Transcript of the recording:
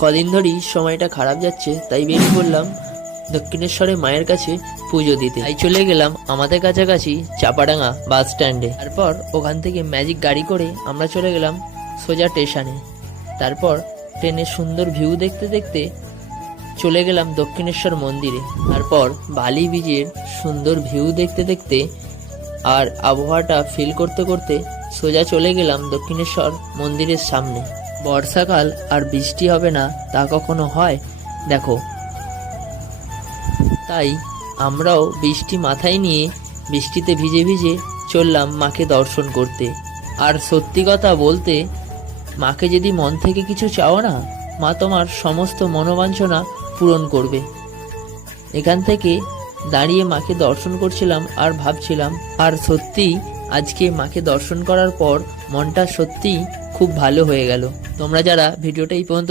কদিন ধরেই সময়টা খারাপ যাচ্ছে, তাই বেরিয়ে পড়লাম দক্ষিণেশ্বরে মায়ের কাছে পুজো দিতে। তাই চলে গেলাম আমাদের কাছাকাছি চাপাডাঙ্গা বাস স্ট্যান্ডে। তারপর ওখান থেকে ম্যাজিক গাড়ি করে আমরা চলে গেলাম সোজা স্টেশনে। তারপর ট্রেনের সুন্দর ভিউ দেখতে দেখতে চলে গেলাম দক্ষিণেশ্বর মন্দিরে। তারপর বালি বীজের সুন্দর ভিউ দেখতে দেখতে আর আবহাওয়াটা ফিল করতে করতে সোজা চলে গেলাম দক্ষিণেশ্বর মন্দিরের সামনে। বর্ষাকাল আর বৃষ্টি হবে না তা কখনো হয়? দেখো, তাই আমরাও বৃষ্টি মাথায় নিয়ে বৃষ্টিতে ভিজে ভিজে চললাম মাকে দর্শন করতে। আর সত্যি কথা বলতে, মাকে যদি মন থেকে কিছু চাও না, মা তোমার সমস্ত মনোবাঞ্ছনা পূরণ করবে। এখান থেকে দাঁড়িয়ে মাকে দর্শন করছিলাম আর ভাবছিলাম, আর সত্যি আজকে মাকে দর্শন করার পর মনটা সত্যিই খুব ভালো হয়ে গেল। তোমরা যারা ভিডিওটা এই পর্যন্ত